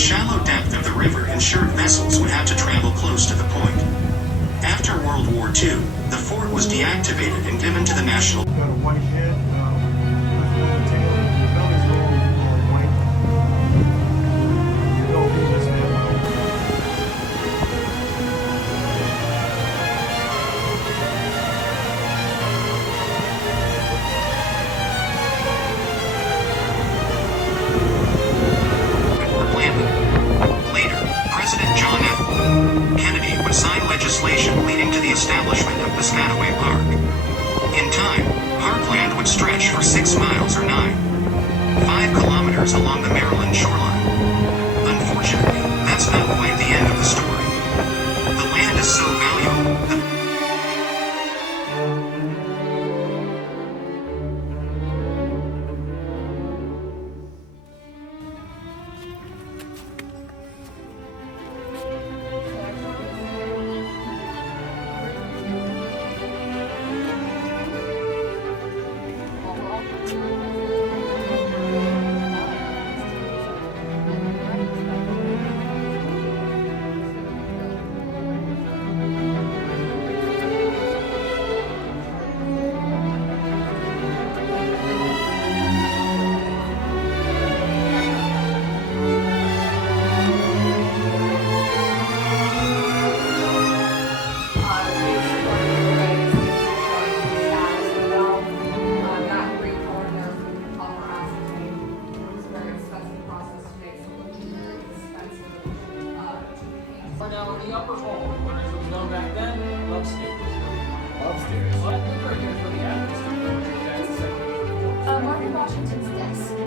shallow depth of the river ensured vessels would have to travel close to the point. After World War II, the fort was deactivated and given to the National. Got a white head, the tail, the belly's all white. No business there. Legislation leading to the establishment of Piscataway Park. In time, parkland would stretch for 6 miles or 5 kilometers along the Maryland shoreline. Unfortunately, that's not quite the end of the story. The land is so valuable, now in the upper hall, what it was known back then, upstairs. Upstairs. But look right here for the atmosphere. That's the second floor. Margaret Washington's desk.